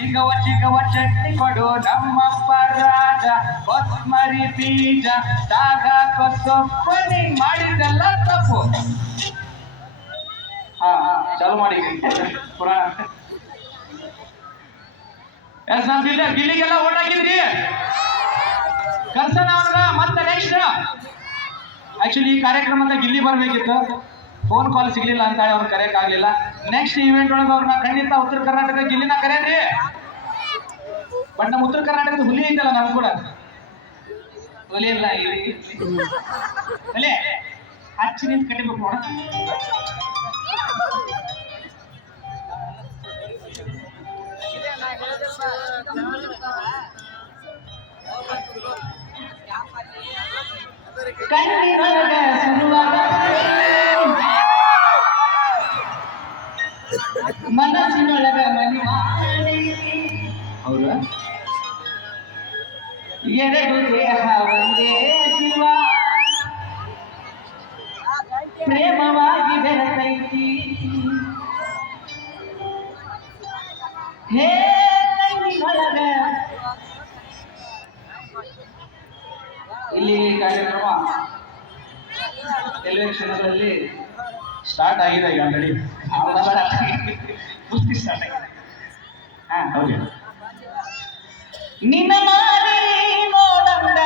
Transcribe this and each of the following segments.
ಚಿಗವ ಚಿಗವ ಚಟ್ನಿ ಕೊಡು ನಮ್ಮಪ್ಪ ರಾಜ ಕೊತ್ಮರಿ ಬೀಜ ಸಾಗ ಕೊತ್ತೊಪ್ಪು ನೀ ಮಾಡಿದ್ದೆಲ್ಲ ತಪ್ಪು. ಹಾ ಹಾ, ಚಾಲು ಮಾಡಿ ಪುರಾಣ. ಎಸ್ ನಮ್ ಗಿಲ್ಲಿ ಗಿಲ್ಲಿಗೆಲ್ಲ ಓಡಾಕಿದ್ರಿ ಕರ್ಸನ ಅವ್ರ ಮತ್ತೆ ನೆಕ್ಸ್ಟ್ ಆಕ್ಚುಲಿ ಈ ಕಾರ್ಯಕ್ರಮದ ಗಿಲ್ಲಿ ಬರ್ಬೇಕಿತ್ತು. ಫೋನ್ ಕಾಲ್ ಸಿಗ್ಲಿಲ್ಲ ಅಂತ ಹೇಳಿ ಅವ್ರು ಕರೆಯಕ್ ಆಗ್ಲಿಲ್ಲ ನೆಕ್ಸ್ಟ್ ಇವೆಂಟ್ ಒಳಗೆ ಅವ್ರನ್ನ ಖಂಡಿತ ಉತ್ತರ ಕರ್ನಾಟಕ ಗಿಲ್ಲಿನ ಕರೆಯನ್ರಿ ಬಟ್ ನಮ್ಮ ಉತ್ತರ ಕರ್ನಾಟಕದ ಹುಲಿ ಐತಲ್ಲ ನಮ್ ಕೂಡ. ಹುಲಿ ಇಲ್ಲಿ ಹುಲಿ. ಹಚ್ಚಿ ನಿಂತು ಕಟ್ಟಿಬೇಕು ನೋಡ. ಕಣ್ಣಿನೊಳಗ ಮನಸ್ಸಿನೊಳಗ ಮನಿ ಹೌದ? ಎರಡು ದೇಹ ಒಂದೇ ಶಿವ ಪ್ರೇಮವಾಗಿ ಬೆರೆತೈತಿ. ಹೇ ಕಣ್ಣಿನೊಳಗ ಇಲ್ಲಿ ಕಾರ್ಯಕ್ರಮ ಟೆಲಿವಿಷನ್ಗಳಲ್ಲಿ ಸ್ಟಾರ್ಟ್ ಆಗಿದೆ ಈಗ ಆಲ್ರೆಡಿ ಕುಸ್ತಿ ಸ್ಟಾರ್ಟ್ ಆಗಿದೆ ಹಾ ಹೌದು. ನಿನ್ನ ಮಾರಿ ನೋಡಂದ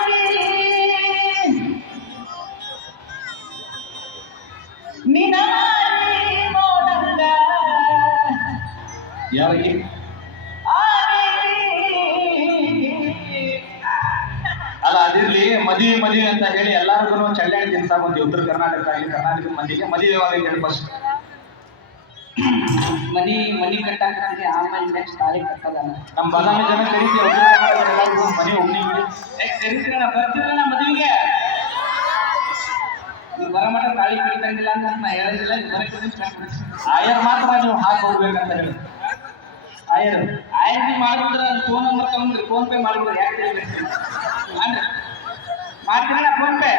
ಸಿ ನಿನ್ನ ಮಾರಿ ನೋಡಂದ ಯಾರಿಗೆ? ಮದುವೆ ಮದುವೆ ಅಂತ ಹೇಳಿ ಎಲ್ಲರಿಗೂ ಚಳ್ಳಾಡಿ ತಿನ್ಸಾಕ್ ಬಂತೀವಿ ಉತ್ತರ ಕರ್ನಾಟಕ ಇಲ್ಲಿ ಕರ್ನಾಟಕ ಮಂದಿಗೆ ಮದುವೆ ಯಾವಾಗ ಹೇಳಿ ಫಸ್ಟ್ ಮನಿ ಮನಿ ಕಟ್ಟಾಕಂದ್ರೆ ಆಮೇಲೆ ನೆಕ್ಸ್ಟ್ ತಾಳಿ ಕಟ್ಟದಲ್ಲ. ನಮ್ಮ ಬಾದಾಮಿ ಜನ ಕರಿತೀವಿ. ಎಲ್ಲಾರ್ಗು ಮನೆ ಒಬ್ಬನಿಗೆ ಕರಿತೀರಣ್ಣ ಬರ್ತೀರಣ್ಣ ಮದುವೆಗೆ? ನೀವು ಬರೋ ಮಟ್ಟ ತಾಳಿ ಕಡಿತಂಗಿಲ್ಲ ಅಂತ ನಾ ಹೇಳೋದಿಲ್ಲ ಆಯರ್ ಮಾತ್ರ ನೀವು ಹಾಕಿ ಹೋಗ್ಬೇಕಂತ ಹೇಳಿ. ಆಯರ್. ಆಯ್ತು ಮಾಡಿದ್ರೆ ಫೋನ್ ನಂಬರ್ ತಗೊಂಡ್ರಿ ಫೋನ್ ಪೇ ಮಾಡಿಬಿಡ್ರಿ ಯಾಕೆ ಮಾಡ್ತೀರಣ್ಣ ಫೋನ್ ಪೇ.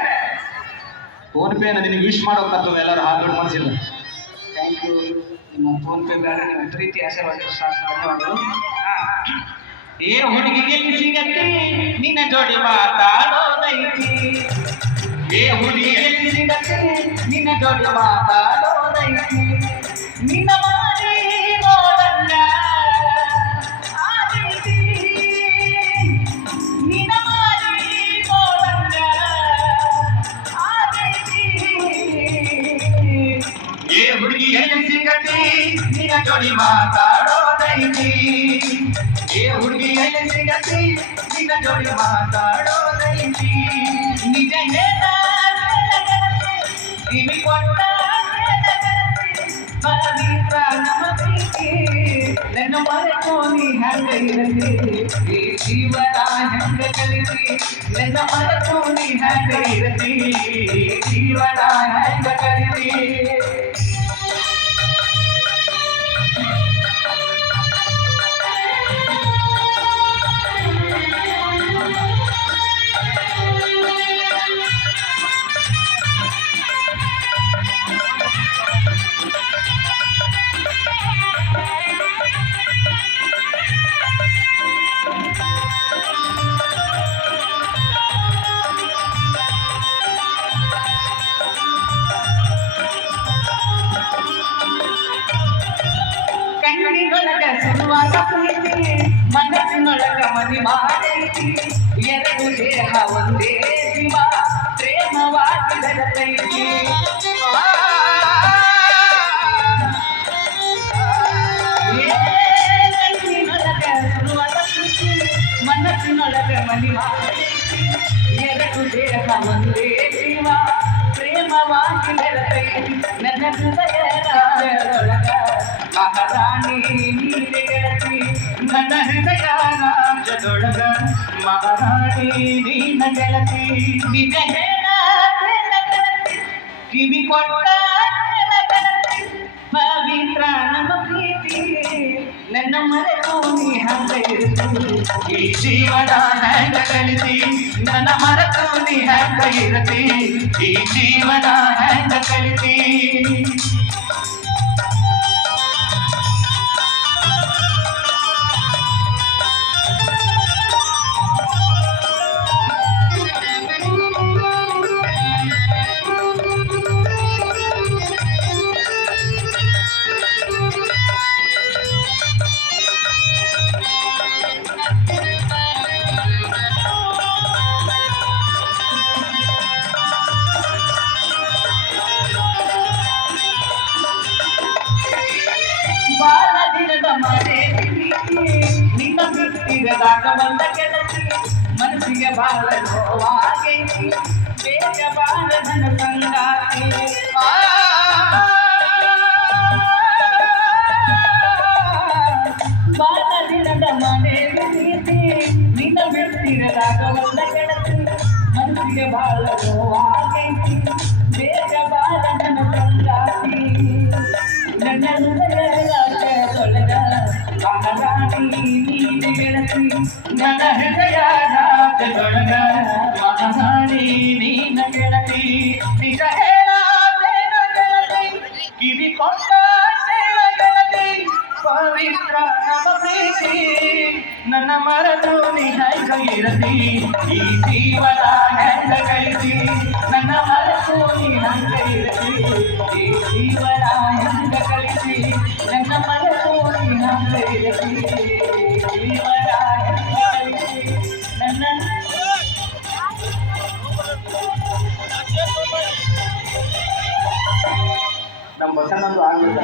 ಫೋನ್ ಪೇ ನಿನಗೆ ವಿಶ್ ಮಾಡೋ ತತ್ವ ಎಲ್ಲರೂ ಹಾಕೊಂಡು ಮನಸ್ಸಿಲ್ಲ ಥ್ಯಾಂಕ್ ಯು ನಿಮ್ಮ ಫೋನ್ ಪೇ ಬೇಡ ನಿಮ್ಮ ಪ್ರೀತಿ ಆಶೀರ್ವಾದ ಸಾಕು. ಧನ್ಯವಾದಗಳು. ಹಾ. ಏ ಹುಡುಗಿಗೆ ಸಿಗತ್ತೆ ನಿನ್ನ ಜೋಡಿ ಮಾತಾಡೋದೈತಿ. ಏ ಹುಡುಗಿಗೆ ಸಿಗತ್ತೆ ನಿನ್ನ ಜೋಡಿ ಮಾತಾಡೋದೈತಿ. ನಿನ್ನ ಹುಡುಗಿ ಎಲ್ಲಿ ಸಿಗತಿ ನಿನ್ನ ಜೋಡಿ ಮಾತಾಡೋದೈತಿ ಏ ಹುಡುಗಿ ಎಲ್ಲಿ ಸಿಗತಿ ನಿನ್ನ ಜೋಡಿ ಮಾತಾಡೋದೈತಿ ನಿಜ ಹೇಳ ಕಿವಿ ಕೊಟ್ಟ ಪವಿತ್ರ ನಮ್ಮ ಪ್ರೀತಿ ನನ್ನ ಮರೆತು ನೀ ಹೆಂಗ ಇರಲಿ ಈ ಜೀವನ ಹೆಂಗ ಕಲಿತಿ ನನ್ನ ಮರೆತು ನೀ ಹೆಂಗ ಇರಲಿ ಈ ಜೀವನ ಹೆಂಗ ಕಲಿತಿ ಮನಸ್ಸಿನೊಳಗ ಮನಿ ಮಾಡೈತಿ ಎರಡು ದೇಹ ಒಂದೇ ಶಿವ ಪ್ರೇಮವಾಗಿ ಬೆರೆತೈತಿ ಆ, ಏ ಕಣ್ಣಿನೊಳಗ ಸುರುವಾದ ಪ್ರೀತಿ ಮನಸ್ಸಿನೊಳಗ ಮನಿ ಮಾಡೈತಿ ಎರಡು ದೇಹ ಒಂದೇ ಶಿವ ಪ್ರೇಮವಾಗಿ ಬೆರೆತೈತಿ ನನ್ನ ಹೃದಯ ರಾಜರೊಳಗ ಮಹಾರಾಣಿ ನೀನೆ ಗೆಳತಿ ನನ್ನ ಹೃದಯ ರಾಜದೊಳಗ ಮಹಾರಾಣಿ ನೀನ ಗೆಳತಿ. ನಿಜ ಹೇಳ ಕಿವಿ ಕೊಟ್ಟ ಪವಿತ್ರ ನಮ್ಮ ಪ್ರೀತಿ. ನನ್ನ ಮರೆತು ನೀ ಹಂಗ ಈ ಜೀವನ ಹೆಂಗ ಕಲಿತಿ ನನ್ನ ಮರೆತು ನೀ ಹೆಂಗ ಇರತಿ? ಈ ಜೀವನ ಹೆಂಗ ಕಲಿತಿ ಮನಸ್ಸಿರದಾಗ ಬಂದ ಗೆಳತಿ ಮನಸ್ಸಿಗೆ ಬಾಳ ನೋವಾಗೈತಿ ಬೇಗ ಬಾಳ ನನ್ನ ಸಂಗಾತಿ ಬಾಳಲಿನದ ಮನೆ ನೀತಿ ನಿನ್ನ ಬಿಟ್ಟಿರದಾಗ ಬಂದ ಗೆಳತಿ ಮನಸ್ಸಿಗೆ ಬಾಳ ನೋವಾಗೈತಿ ನನ್ನ ಹೃದಯದ ತೊಳೆದ ಮಹಾರಾಣಿ ನೀನ ಗೆಳತಿ ನಿಜ ಹೇಳಾದೇನ ಗೆಳತಿ ಕಿವಿ ಕೊಟ್ಟ ಗೆಳತಿ ಪವಿತ್ರ ನಮ್ಮ ಪ್ರೀತಿ ನನ್ನ ಮರದು ನೀ ಹೆಂಗಿರತಿ ಈ ಜೀವನ ಹೆಂಗ ಕಳಿಸಿ ನನ್ನ ಮರದು ನೀ ಹೆಂಗಿರತಿ ಈ ಜೀವನ ಹೆಂಗ ಕಳಿಸಿ ನನ್ನ ಮರದು ನೀ ಹೆಂಗಿರತಿ ಜೀವನ ನಮ್ಮ ಬಸವನಂದು ಆಗಲಿಲ್ಲ